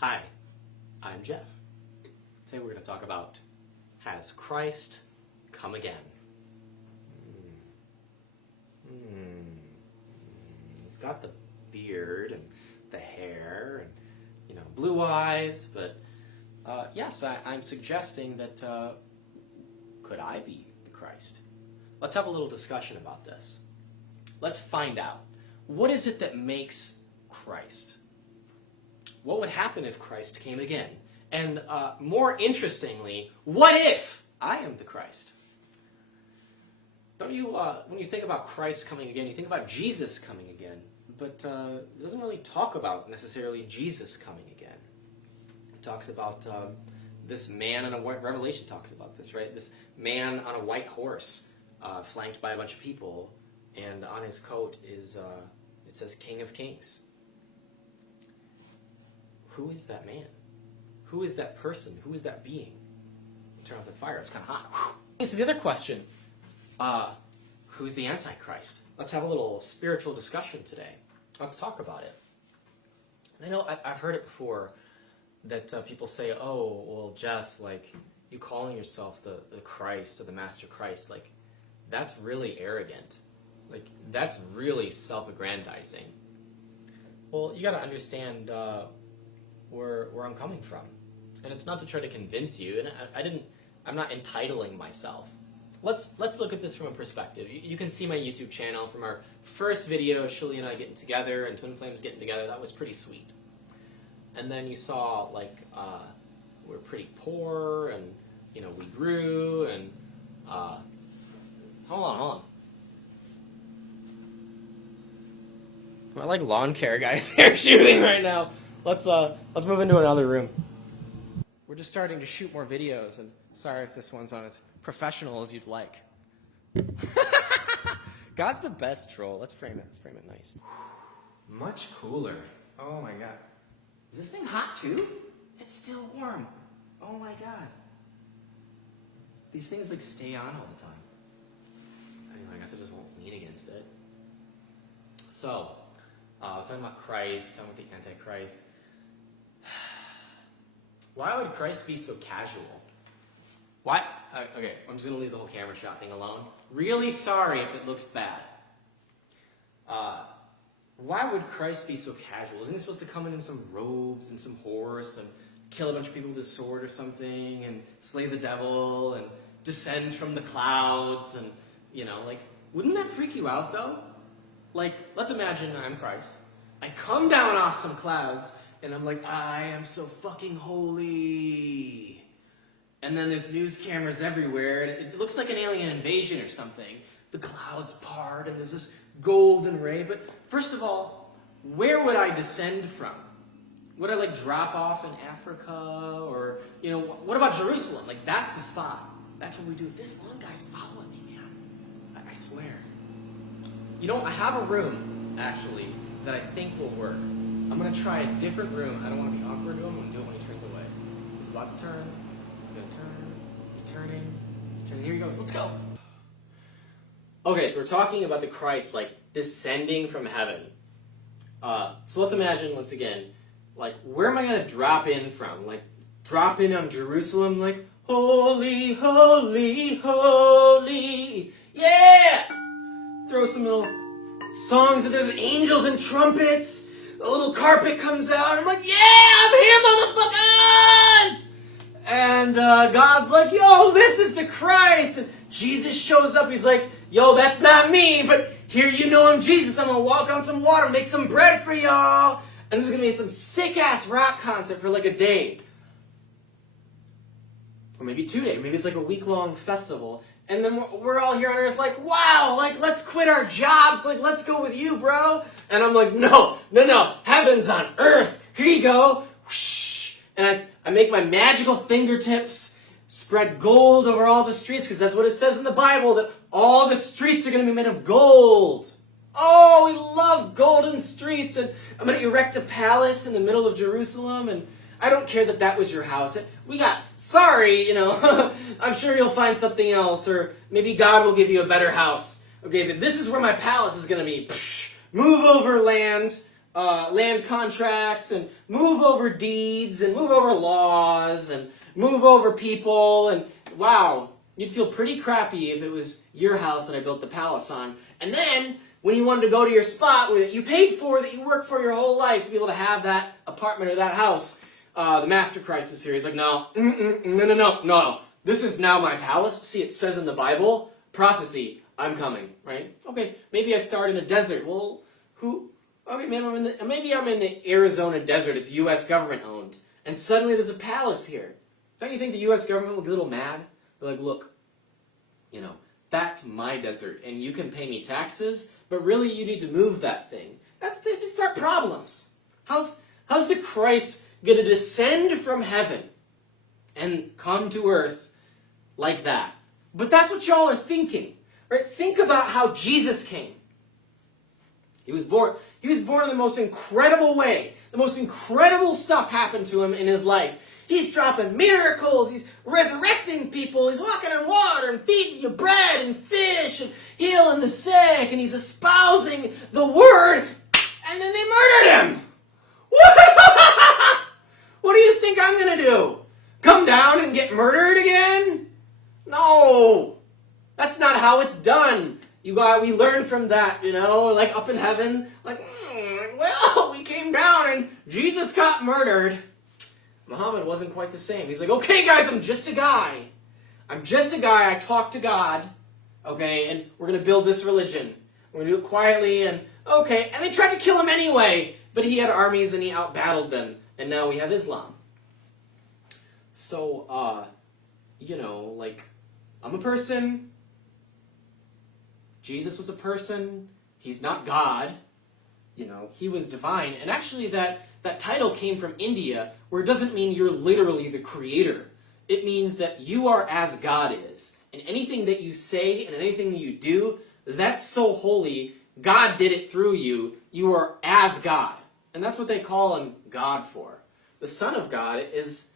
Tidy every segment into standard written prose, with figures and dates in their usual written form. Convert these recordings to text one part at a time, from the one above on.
Hi, I'm Jeff. Today we're going to talk about, has Christ come again? He's got the beard and the hair and, blue eyes, but yes, I'm suggesting that could I be the Christ? Let's have a little discussion about this. Let's find out. What is it that makes Christ? What would happen if Christ came again? And more interestingly, what if I am the Christ? Don't you, when you think about Christ coming again, you think about Jesus coming again, but it doesn't really talk about necessarily Jesus coming again. It talks about this man on a white, Revelation talks about this, right? This man on a white horse, flanked by a bunch of people, and on his coat is, it says King of Kings. Who is that man? Who is that person? Who is that being? Turn off the fire, it's kind of hot. This is the other question. Who's the Antichrist? Let's have a little spiritual discussion today. Let's talk about it. I know I've heard it before that people say, oh, well, Jeff, like, you calling yourself the Christ or the Master Christ, like, that's really arrogant. Like, that's really self-aggrandizing. Well, you got to understand where I'm coming from. And it's not to try to convince you, and I'm not entitling myself. Let's look at this from a perspective. You can see my YouTube channel from our first video, Shirley and I getting together and Twin Flames getting together. That was pretty sweet. And then you saw, like, we're pretty poor, and, we grew, and, hold on. I like lawn care guys here shooting right now. Let's move into another room. We're just starting to shoot more videos, and sorry if this one's not as professional as you'd like. God's the best troll. Let's frame it. Let's frame it nice. Much cooler. Oh my god. Is this thing hot too? It's still warm. Oh my god. These things like stay on all the time. Anyway, I guess I just won't lean against it. So, talking about Christ, talking about the Antichrist. Why would Christ be so casual? Why? Okay, I'm just going to leave the whole camera shot thing alone. Really sorry if it looks bad. Why would Christ be so casual? Isn't he supposed to come in some robes and some horse and kill a bunch of people with a sword or something and slay the devil and descend from the clouds and, wouldn't that freak you out though? Like, let's imagine I'm Christ. I come down off some clouds and I'm like, I am so fucking holy. And then there's news cameras everywhere, and it looks like an alien invasion or something. The clouds part, and there's this golden ray. But first of all, where would I descend from? Would I, drop off in Africa? Or, what about Jerusalem? Like, that's the spot. That's what we do. This long guy's following me, man. I swear. I have a room, actually, that I think will work. I'm going to try a different room. I don't want to be awkward to him. I'm going to do it when he turns away. He's about to turn. He's turning. Here he goes. Let's go. Okay, so we're talking about the Christ, descending from heaven. So let's imagine, once again, where am I going to drop in from? Drop in on Jerusalem, holy, holy, holy. Yeah! Throw some little songs that there's angels and trumpets. A little carpet comes out. And I'm like, yeah, I'm here, motherfuckers! And God's like, yo, this is the Christ. And Jesus shows up. He's like, yo, that's not me, but here I'm Jesus. I'm going to walk on some water, make some bread for y'all. And there's going to be some sick-ass rock concert for a day. Or maybe 2 days. Maybe it's a week-long festival. And then we're all here on earth wow, let's quit our jobs. Let's go with you, bro. And I'm like, no. Heaven's on earth. Here you go. Whoosh. And I make my magical fingertips spread gold over all the streets, because that's what it says in the Bible, that all the streets are going to be made of gold. Oh, we love golden streets. And I'm going to erect a palace in the middle of Jerusalem, and I don't care that was your house. Sorry, I'm sure you'll find something else, or maybe God will give you a better house. Okay, but this is where my palace is going to be. Move over land. land contracts and move over deeds and move over laws and move over people, and wow, you'd feel pretty crappy if it was your house that I built the palace on. And then, when you wanted to go to your spot that you paid for, that you worked for your whole life to be able to have that apartment or that house, the Master Crisis series, like, no. This is now my palace. See, it says in the Bible, prophecy, I'm coming, right? Okay, maybe I start in a desert. Well, okay, maybe I'm in the Arizona desert. It's U.S. government owned. And suddenly there's a palace here. Don't you think the U.S. government will be a little mad? They're like, look, that's my desert, and you can pay me taxes, but really you need to move that thing. That's to start problems. How's the Christ going to descend from heaven and come to earth like that? But that's what y'all are thinking, right? Think about how Jesus came. He was born in the most incredible way. The most incredible stuff happened to him in his life. He's dropping miracles, he's resurrecting people, he's walking on water and feeding you bread and fish and healing the sick, and he's espousing the word, and then they murdered him. What do you think I'm going to do? Come down and get murdered again? No, that's not how it's done. We learn from that, like up in heaven, like, well, we came down and Jesus got murdered. Muhammad wasn't quite the same. He's like, okay, guys, I'm just a guy. I talk to God, okay, and we're going to build this religion. We're going to do it quietly, and okay. And they tried to kill him anyway, but he had armies and he outbattled them, and now we have Islam. So, I'm a person. Jesus was a person. He's not God. He was divine. And actually that title came from India, where it doesn't mean you're literally the creator. It means that you are as God is. And anything that you say and anything that you do, that's so holy. God did it through you. You are as God. And that's what they call him God for. The Son of God is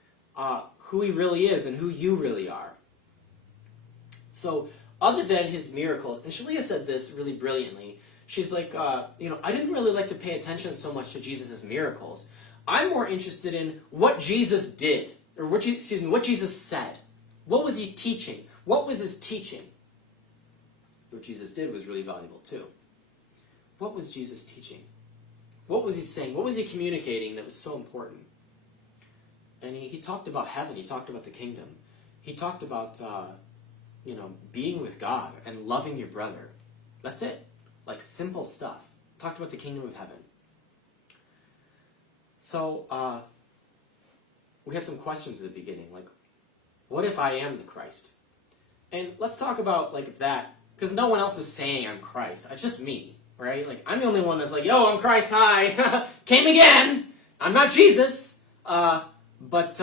who he really is and who you really are. So, other than his miracles, and Shalia said this really brilliantly, she's like, I didn't really like to pay attention so much to Jesus' miracles. I'm more interested in what Jesus did, or what Jesus said. What was he teaching? What was his teaching? What Jesus did was really valuable too. What was Jesus teaching? What was he saying? What was he communicating that was so important? And he talked about heaven. He talked about the kingdom. He talked about, being with God and loving your brother. That's it. Like simple stuff. Talked about the kingdom of heaven. So, we had some questions at the beginning, like, what if I am the Christ? And let's talk about, that, because no one else is saying I'm Christ. It's just me, right? Like, I'm the only one that's like, yo, I'm Christ, hi, came again! I'm not Jesus, but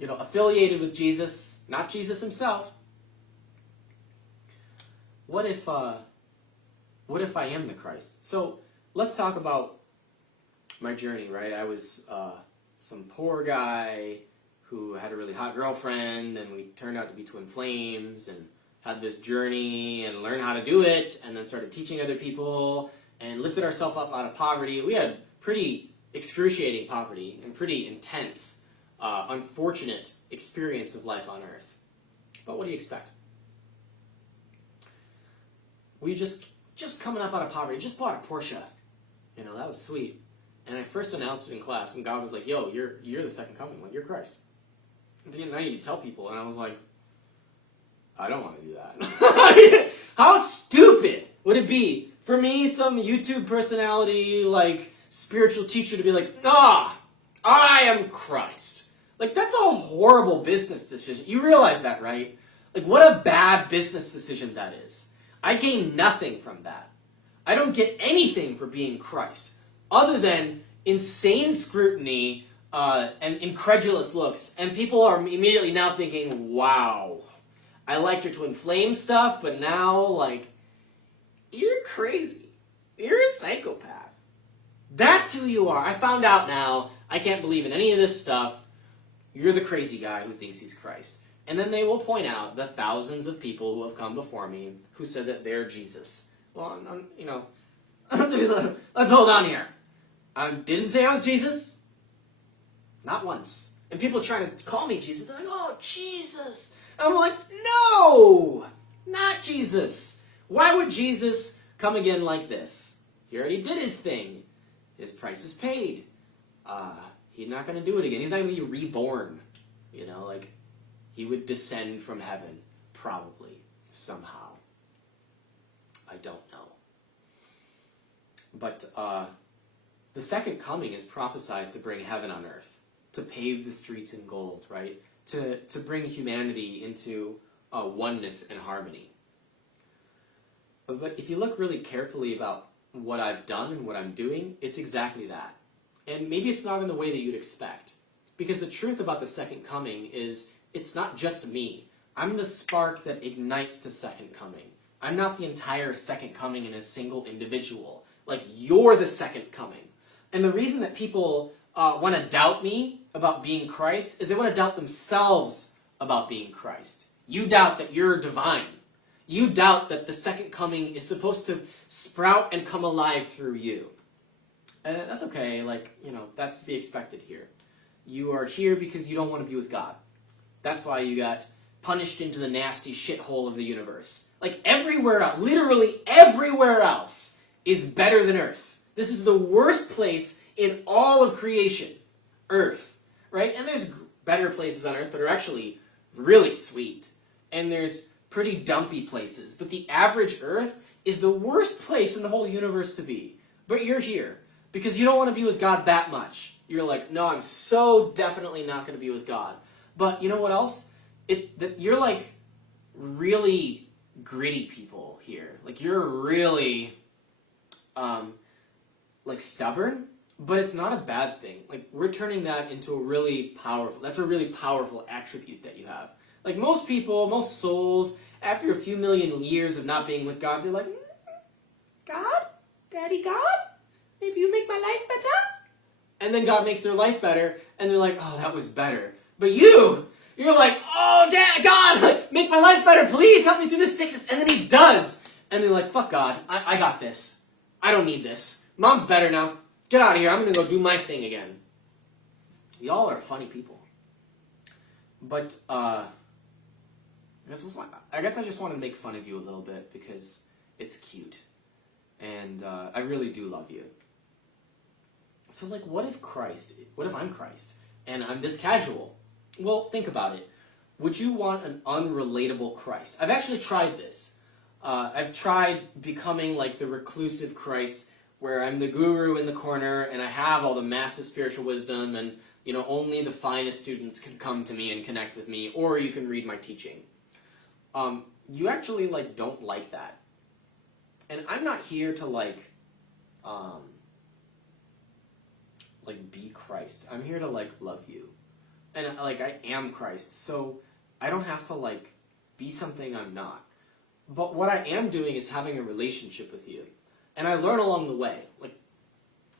affiliated with Jesus, not Jesus himself. What if I am the Christ? So, let's talk about my journey, right? I was some poor guy who had a really hot girlfriend, and we turned out to be twin flames, and had this journey, and learned how to do it, and then started teaching other people, and lifted ourselves up out of poverty. We had pretty excruciating poverty, and pretty intense, unfortunate experience of life on earth. But what do you expect? We just coming up out of poverty, just bought a Porsche. That was sweet. And I first announced it in class, and God was like, yo, you're the second coming, you're Christ. And now you need to tell people. And I was like, I don't want to do that. How stupid would it be for me, some YouTube personality, spiritual teacher, to be like, I am Christ. That's a horrible business decision. You realize that, right? What a bad business decision that is. I gain nothing from that. I don't get anything for being Christ, other than insane scrutiny and incredulous looks. And people are immediately now thinking, wow, I liked your twin flame stuff, but now, you're crazy. You're a psychopath. That's who you are. I found out now. I can't believe in any of this stuff. You're the crazy guy who thinks he's Christ. And then they will point out the thousands of people who have come before me who said that they're Jesus. Well, let's hold on here. I didn't say I was Jesus. Not once. And people trying to call me Jesus. They're like, oh, Jesus. And I'm like, no, not Jesus. Why would Jesus come again like this? He already did his thing. His price is paid. He's not going to do it again. He's not going to be reborn. You know, like, he would descend from heaven, probably, somehow. I don't know. But the second coming is prophesied to bring heaven on earth, to pave the streets in gold, right? To bring humanity into oneness and harmony. But if you look really carefully about what I've done and what I'm doing, it's exactly that. And maybe it's not in the way that you'd expect. Because the truth about the second coming is, it's not just me. I'm the spark that ignites the second coming. I'm not the entire second coming in a single individual. Like, you're the second coming. And the reason that people want to doubt me about being Christ is they want to doubt themselves about being Christ. You doubt that you're divine. You doubt that the second coming is supposed to sprout and come alive through you. And that's okay, like, you know, that's to be expected here. You are here because you don't want to be with God. That's why you got punished into the nasty shithole of the universe. Like, everywhere else, literally everywhere else, is better than Earth. This is the worst place in all of creation. Earth. Right? And there's better places on Earth that are actually really sweet. And there's pretty dumpy places. But the average Earth is the worst place in the whole universe to be. But you're here because you don't want to be with God that much. You're like, no, I'm so definitely not going to be with God. But you know what else? You're like really gritty people here. Like, you're really like stubborn, but it's not a bad thing. Like, we're turning that into a really powerful attribute that you have. Like, most people, most souls, after a few million years of not being with God, they're like, God? Daddy God? Maybe you make my life better? And then God makes their life better, and they're like, oh, that was better. But you're like, oh, Dad, God, make my life better, please, help me through this sickness. And then he does. And they're like, fuck God, I got this. I don't need this. Mom's better now. Get out of here, I'm going to go do my thing again. Y'all are funny people. But, I guess I just want to make fun of you a little bit because it's cute. And I really do love you. So, like, what if I'm Christ and I'm this casual? Well, think about it. Would you want an unrelatable Christ? I've actually tried this. I've tried becoming like the reclusive Christ where I'm the guru in the corner and I have all the massive spiritual wisdom and, you know, only the finest students can come to me and connect with me, or you can read my teaching. You actually, like, don't like that. And I'm not here to, like, be Christ. I'm here to, like, love you. And, like, I am Christ, so I don't have to, like, be something I'm not. But what I am doing is having a relationship with you. And I learn along the way. Like,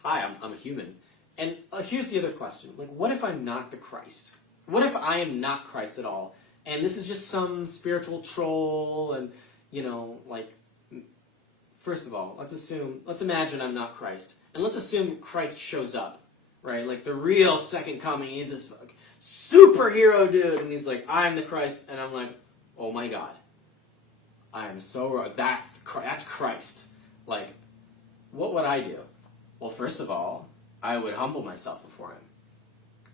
hi, I'm a human. And here's the other question. Like, what if I'm not the Christ? What if I am not Christ at all? And this is just some spiritual troll and, you know, like, first of all, let's imagine I'm not Christ. And let's assume Christ shows up, right? Like, the real second coming, he's this superhero dude, and he's like, I'm the Christ, and I'm like, oh my God. I am so, that's Christ. Like, what would I do? Well, first of all, I would humble myself before him.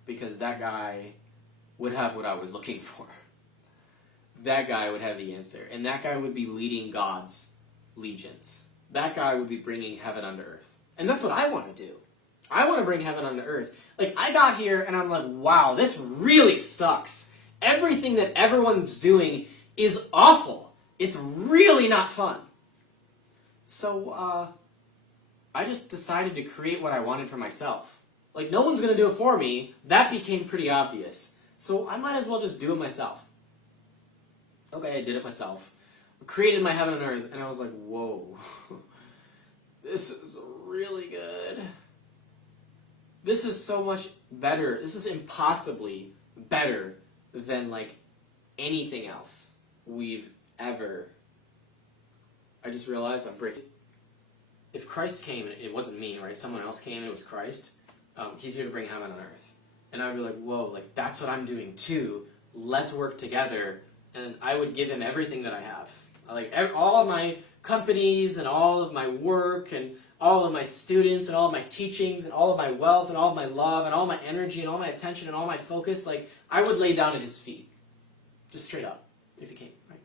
Because that guy would have what I was looking for. That guy would have the answer. And that guy would be leading God's legions. That guy would be bringing heaven unto earth. And that's what I want to do. I want to bring heaven unto earth. Like, I got here and I'm like, wow, this really sucks. Everything that everyone's doing is awful. It's really not fun. So, I just decided to create what I wanted for myself. Like, no one's going to do it for me. That became pretty obvious. So I might as well just do it myself. Okay, I did it myself. Created my heaven and earth, and I was like, whoa. This is really good. This is so much better. This is impossibly better than, like, anything else we've ever... I just realized I'm breaking... if Christ came, and it wasn't me, right? Someone else came and it was Christ, he's here to bring heaven on earth. And I would be like, whoa, like that's what I'm doing too. Let's work together. And I would give him everything that I have. Like all of my companies and all of my work and all of my students and all of my teachings and all of my wealth and all of my love and all my energy and all my attention and all my focus, like I would lay down at his feet. Just straight up, if he came, right?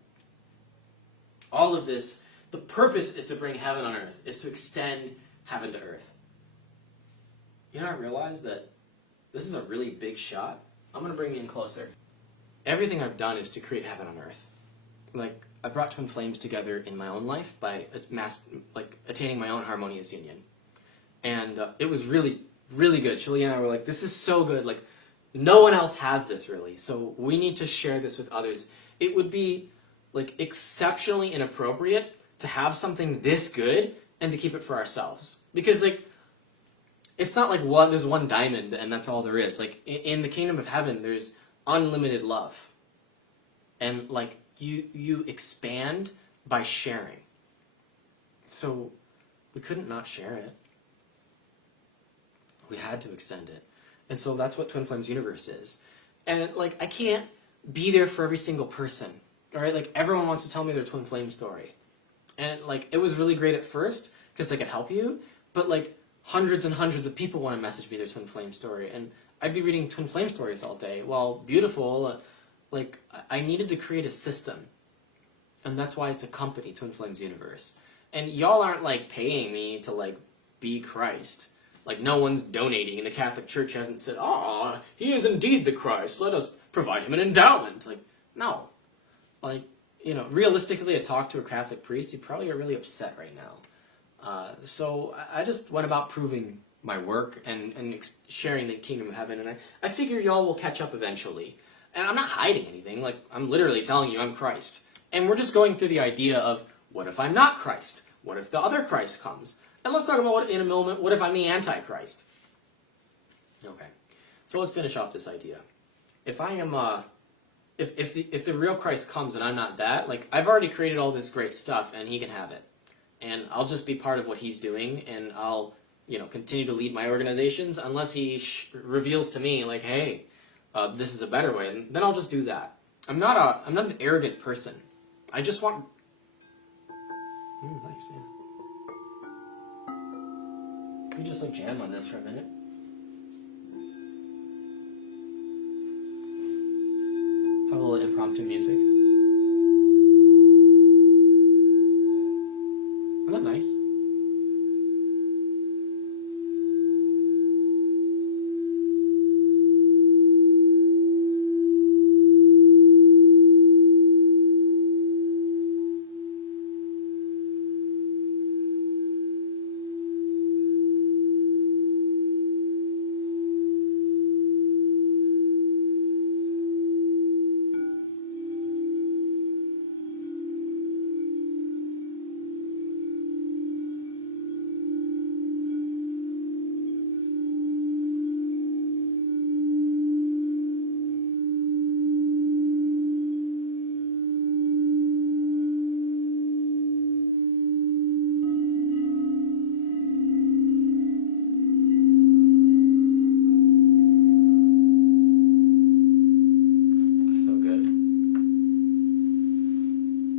All of this, the purpose is to bring heaven on earth, is to extend heaven to earth. You know, I realized that this is a really big shot. I'm going to bring you in closer. Everything I've done is to create heaven on earth. Like, I brought twin flames together in my own life by attaining my own harmonious union. And it was really, really good. Shirley and I were like, this is so good. Like, no one else has this, really. So we need to share this with others. It would be, like, exceptionally inappropriate to have something this good and to keep it for ourselves. Because, like, it's not like there's one diamond and that's all there is. Like, in the kingdom of heaven, there's unlimited love. And, like, you expand by sharing. So we couldn't not share it. We had to extend it. And so that's what Twin Flames Universe is. And like, I can't be there for every single person. All right, like everyone wants to tell me their twin flame story. And like, it was really great at first because I could help you, but like hundreds and hundreds of people want to message me their twin flame story. And I'd be reading twin flame stories all day. Well, beautiful. Like, I needed to create a system. And that's why it's a company, Twin Flames Universe. And y'all aren't like paying me to like be Christ. Like no one's donating and the Catholic Church hasn't said, "Ah, he is indeed the Christ. Let us provide him an endowment." Like, no. Like, you know, realistically, I talked to a Catholic priest, he'd probably get really upset right now. So I just went about proving my work and sharing the kingdom of heaven. And I figure y'all will catch up eventually. And I'm not hiding anything. Like, I'm literally telling you I'm Christ. And we're just going through the idea of, what if I'm not Christ? What if the other Christ comes? And let's talk about, in a moment, what if I'm the Antichrist? Okay. So let's finish off this idea. If I am, if the real Christ comes and I'm not that, like, I've already created all this great stuff and he can have it. And I'll just be part of what he's doing and I'll, you know, continue to lead my organizations unless he reveals to me, like, hey, this is a better way, and then I'll just do that. I'm not an arrogant person. I just want... nice, yeah. Can we just like jam on this for a minute? Have a little impromptu music. Isn't that nice?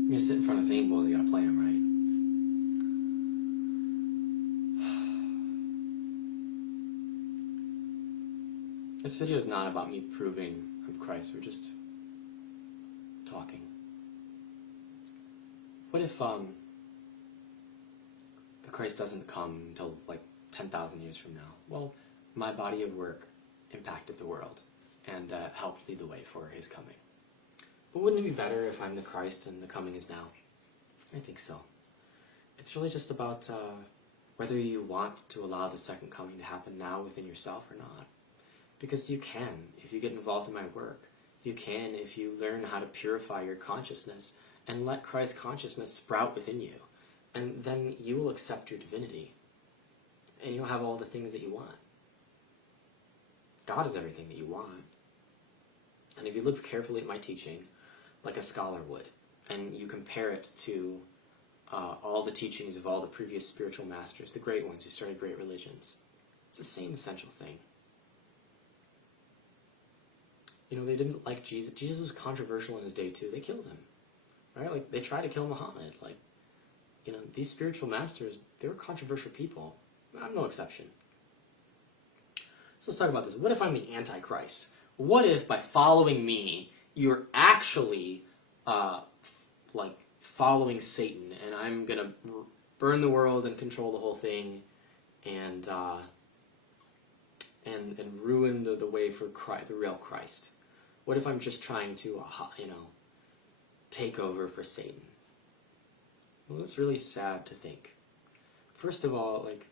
You sit in front of singing bowl, you gotta play them, right? This video is not about me proving I'm Christ, we're just talking. What if the Christ doesn't come until like 10,000 years from now? Well, my body of work impacted the world and helped lead the way for his coming. But wouldn't it be better if I'm the Christ and the coming is now? I think so. It's really just about whether you want to allow the second coming to happen now within yourself or not. Because you can if you get involved in my work. You can if you learn how to purify your consciousness and let Christ's consciousness sprout within you. And then you will accept your divinity. And you'll have all the things that you want. God is everything that you want. And if you look carefully at my teaching, like a scholar would, and you compare it to all the teachings of all the previous spiritual masters, the great ones who started great religions. It's the same essential thing. You know, they didn't like Jesus. Jesus was controversial in his day too. They killed him, right? Like, they tried to kill Muhammad. Like, you know, these spiritual masters, they were controversial people. I'm no exception. So let's talk about this. What if I'm the Antichrist? What if by following me, you're actually like following Satan, and I'm gonna burn the world and control the whole thing, and ruin the way for Christ, the real Christ? What if I'm just trying to take over for Satan? Well, it's really sad to think. First of all, like,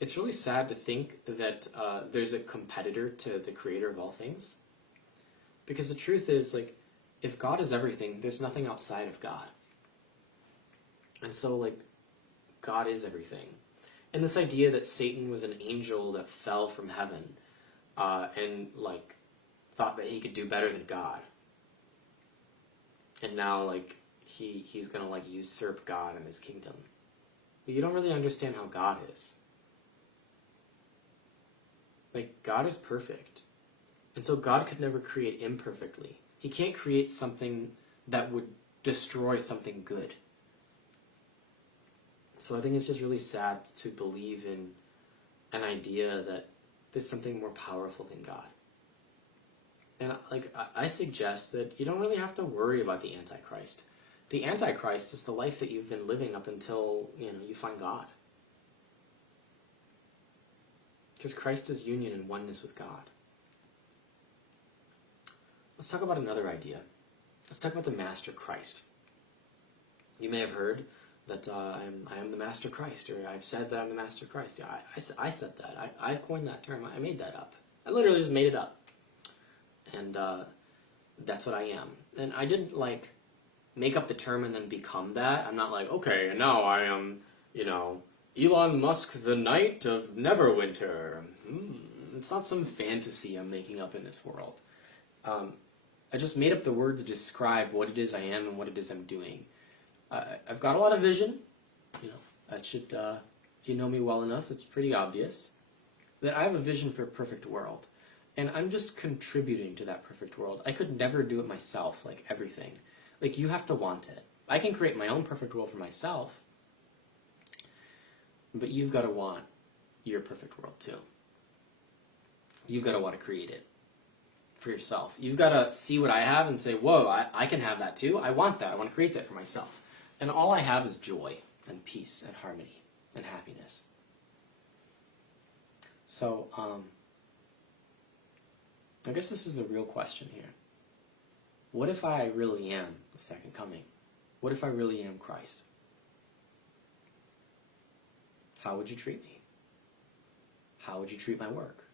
it's really sad to think that there's a competitor to the creator of all things. Because the truth is, like, if God is everything, there's nothing outside of God. And so, like, God is everything. And this idea that Satan was an angel that fell from heaven and, like, thought that he could do better than God. And now, like, he's going to, like, usurp God in his kingdom. But you don't really understand how God is. Like, God is perfect. And so God could never create imperfectly. He can't create something that would destroy something good. So I think it's just really sad to believe in an idea that there's something more powerful than God. And, like, I suggest that you don't really have to worry about the Antichrist. The Antichrist is the life that you've been living up until, you find God. Because Christ is union and oneness with God. Let's talk about another idea. Let's talk about the Master Christ. You may have heard that I am the Master Christ, or I've said that I'm the Master Christ. Yeah, I said that. I coined that term. I made that up. I literally just made it up. And that's what I am. And I didn't, like, make up the term and then become that. I'm not like, okay, and now I am, Elon Musk, the Knight of Neverwinter. It's not some fantasy I'm making up in this world. I just made up the word to describe what it is I am and what it is I'm doing. I've got a lot of vision. That should, if you know me well enough, it's pretty obvious that I have a vision for a perfect world. And I'm just contributing to that perfect world. I could never do it myself, like everything. Like, you have to want it. I can create my own perfect world for myself, but you've got to want your perfect world too. You've got to want to create it for yourself. You've got to see what I have and say, whoa, I can have that too. I want that. I want to create that for myself. And all I have is joy and peace and harmony and happiness. So, I guess this is the real question here. What if I really am the second coming? What if I really am Christ? How would you treat me? How would you treat my work?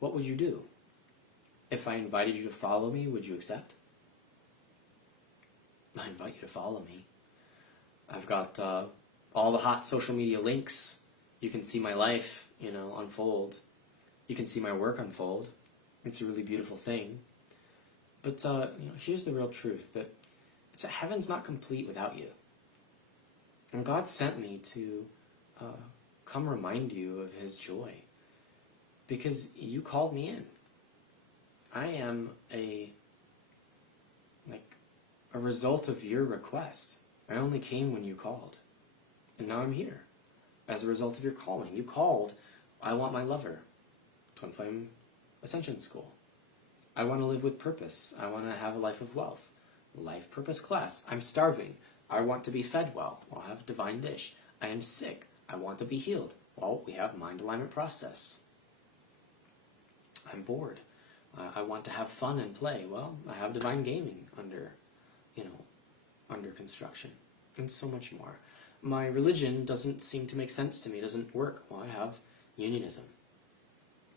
What would you do? If I invited you to follow me, would you accept? I invite you to follow me. I've got all the hot social media links. You can see my life, unfold. You can see my work unfold. It's a really beautiful thing. But, here's the real truth, that heaven's not complete without you. And God sent me to come remind you of his joy. Because you called me in. I am a result of your request. I only came when you called. And now I'm here as a result of your calling. You called, I want my lover. Twin Flame Ascension School. I want to live with purpose. I want to have a life of wealth. Life purpose class. I'm starving. I want to be fed well. I'll have divine dish. I am sick. I want to be healed. Well, we have mind alignment process. I'm bored. I want to have fun and play. Well, I have divine gaming under construction. And so much more. My religion doesn't seem to make sense to me. It doesn't work. Well, I have unionism.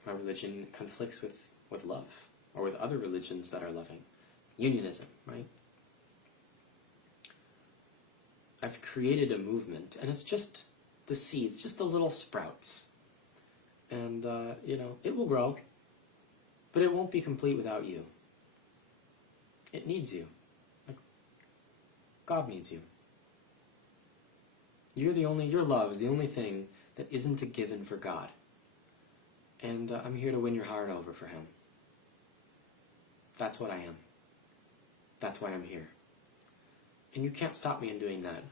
My religion conflicts with love, or with other religions that are loving. Unionism, right? I've created a movement, and it's just the seeds, just the little sprouts. And, it will grow, but it won't be complete without you. It needs you. Like, God needs you. Your love is the only thing that isn't a given for God. And I'm here to win your heart over for him. That's what I am. That's why I'm here. And you can't stop me in doing that.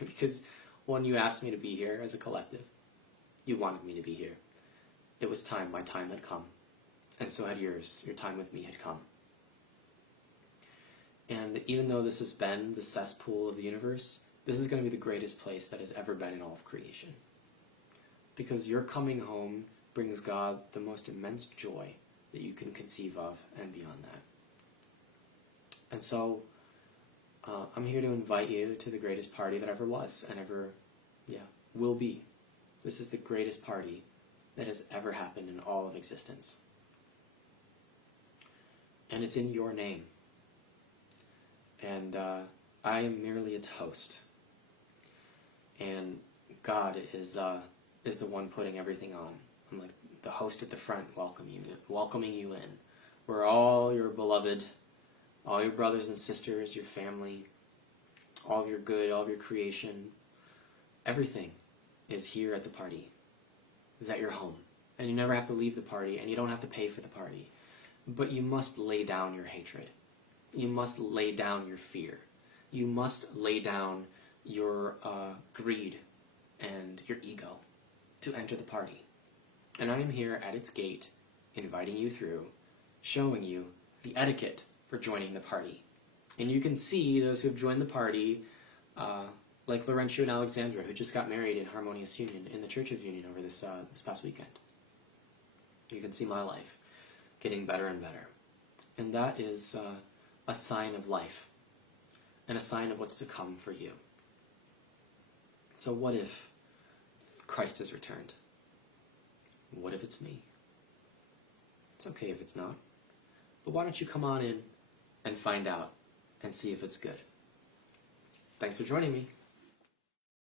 Because when you asked me to be here as a collective, you wanted me to be here. It was time. My time had come. And so had yours. Your time with me had come. And even though this has been the cesspool of the universe, this is going to be the greatest place that has ever been in all of creation. Because your coming home brings God the most immense joy that you can conceive of and beyond that. And so, I'm here to invite you to the greatest party that ever was and ever, will be. This is the greatest party that has ever happened in all of existence. And it's in your name. And I am merely its host. And God is the one putting everything on. I'm like the host at the front, welcoming you in. We're all your beloved, all your brothers and sisters, your family, all of your good, all of your creation. Everything is here at the party. Is at your home. And you never have to leave the party, and you don't have to pay for the party. But you must lay down your hatred. You must lay down your fear. You must lay down your greed and your ego to enter the party. And I am here at its gate, inviting you through, showing you the etiquette for joining the party. And you can see those who have joined the party, like Laurentia and Alexandra, who just got married in harmonious union in the Church of Union over this past weekend. You can see my life getting better and better. And that is a sign of life, and a sign of what's to come for you. So what if Christ has returned? What if it's me? It's okay if it's not. But why don't you come on in and find out and see if it's good. Thanks for joining me.